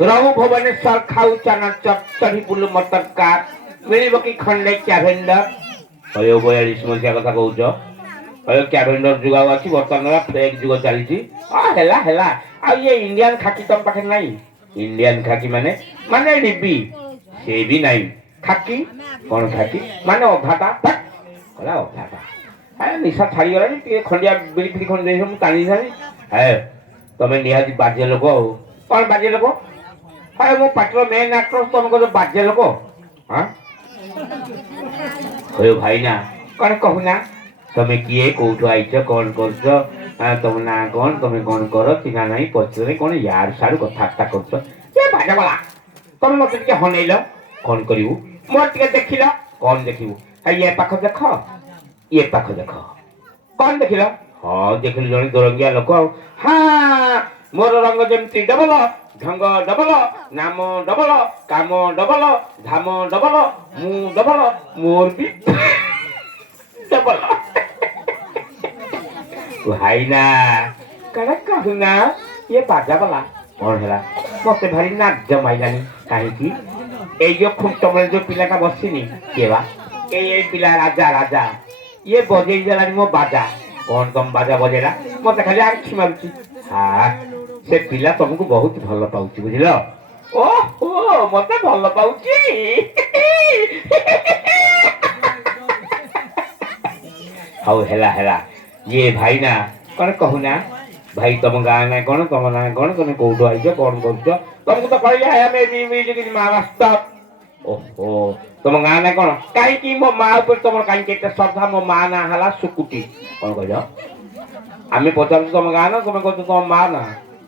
रहू भुवनेश्वर खाऊ चना चप चढ़ी बुलु मटर कार मिलिब कि खंडे क्याभेंडर अयो 42 मसिया कथा कहउछ अयो क्याभेंडर जुगा अछि वर्तमान फ्लेक जुग चलीछि आ हेला हेला आ ये इंडियन खाकी तम पाखे नाही इंडियन खाकी माने माने डिबी से भी नाही खाकी कोन खाकी माने अधाटा कला अधाटा है निशा छाड़ी गलानी टे खंडिया बिली बिली खंड देइ हम तानी जानी है तमे निहाजी बाजे लोक कोन बाजे लोक है मो पाटर मेन एक्टर तुमको जो बाजे लोक हां ओयो भाई ना कोन कहूना तमे किए कोठो आइछ कोन करछ तुम ना कोन तमे कोन करो चिना नाही पछरे कोन यार साडू कथाटा करछ ए बाजा वाला तमे मते के हनेइलो कोन करिवु मोर टिके देखिलो कोन देखिवु है ये पाख देखो ये पाख देखो कोन देखिलो हां देखिलो जणी दोरंगिया लोक हां मोर रंग जेमती डबल ढंग डबल नाम डबल काम डबल धाम डबल मु डबल मोर भी डबल भाई ना कने कहूना ये बाजा वाला कौन हैला मते भारी नाच जमाइलानी काहे की ए जो खुंटमल जो पिलाटा बसिनी केवा ए पिला राजा राजा ये बजेई देलानी मो बाजा कौन तुम बाजा बजेला मते खाली आखि मारुची हां से पिला तुमको बहुत भल पाउची बुझिलो ओहो मते भल पाउची हाउ हेला हेला ये भाई ना कौन कहूना भाई तुम गाँ ना कौन तुम ना कौन तुम कोठो आइछ कौन करछ तुमको तो कहले है हमें म्यूजिक महाराष्ट्र ओहो तुम गाँ ना कौन काई की मो मां ऊपर तुम काई के श्रद्धा मो मां ना हला सुकुटी कौन कहलो आमे पचार तुम गाँ ना तुम कहतो तुम मां ना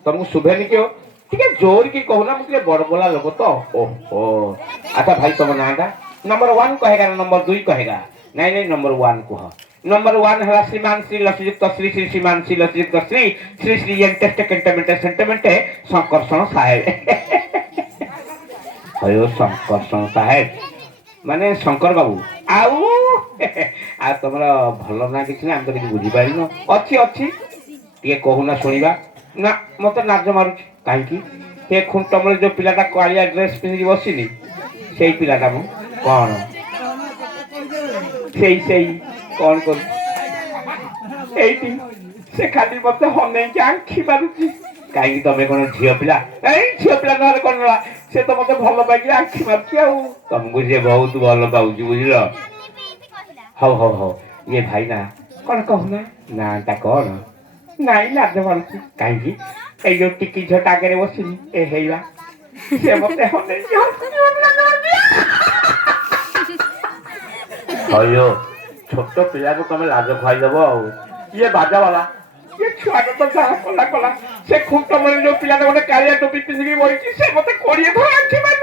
तुमको शुभेनी क्यों ठीक है जोर की कहूना मुझे बड़ बोला लोग तो ओहो अच्छा भाई तुम नाटा नंबर 1 कहेगा नंबर 2 कहेगा नहीं नहीं नंबर 1 कह नंबर 1 है श्रीमान श्री लक्ष्युक्त श्री श्री श्रीमान श्री लक्ष्युक्त श्री श्री श्री एंटेस्ट केंटमेंट सेंटिमेंट संकर्षण साहेब अयो संकर्षण साहेब माने शंकर बाबू आउ आ तमरा भलो ना किछ ना हम तो किछ बुझी पारिनो अछि अछि टिके कहूना सुनिबा ना मते नाच मारुछ काहे की हे खुंटमल जो पिलाटा कालिया ड्रेस पिनि बसिनी सेई पिलाटा मो कोन सेई कौन कर एटी से खाली मते हने के आंखी मारुची काहे तमे कोन झियो पिला नहले कोन से तो मते भलो पाई आंखी मारुची आ तुमको जे बहुत भलो पाउची बुझिलो हो ये भाई ना कोन कहना ना ता कोन नाई लाज मारुची काहे ए जो टिकी झटा करे बसिनी ए हेला से मते हने अयो छोट पिला को तुम लाज खाई देव ये बाजा वाला ये छुआ तो कला कला से खुंट मन जो पिला गोटे कालिया टोपी पिंधि बइची से मते कोड़िए धर आंखी मार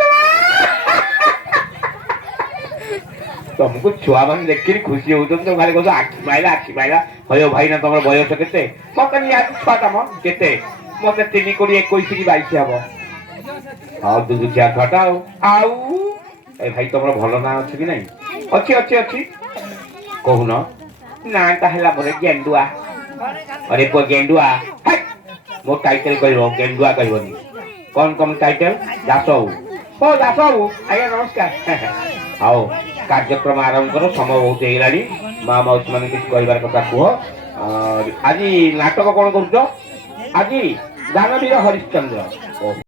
तुमको छुआ मन देखि खुशी होतन तो खाली को आखि माइला भयो भाई ना तुम बयस केते मते नि आज छुआ तम केते मते 3 कोड़ी 21 की 22 हबो आ दुदु छुआ छटा आउ ए भाई तुम भलो ना अछि कि नहीं अछि कहून ना ताहला बरे गेंडुआ अरे को गेंडुआ मो टाइटल कहबो गेंडुआ कहबोनी कौन कौन टाइटल दासौ ओ दासौ आज्ञा नमस्कार आओ कार्यक्रम आरंभ करो समय बहुत हेलानी मां मौस माने किछ कहबार कथा कहो आज नाटक कोन करछो आज दानवीर हरिश्चंद्र ओहो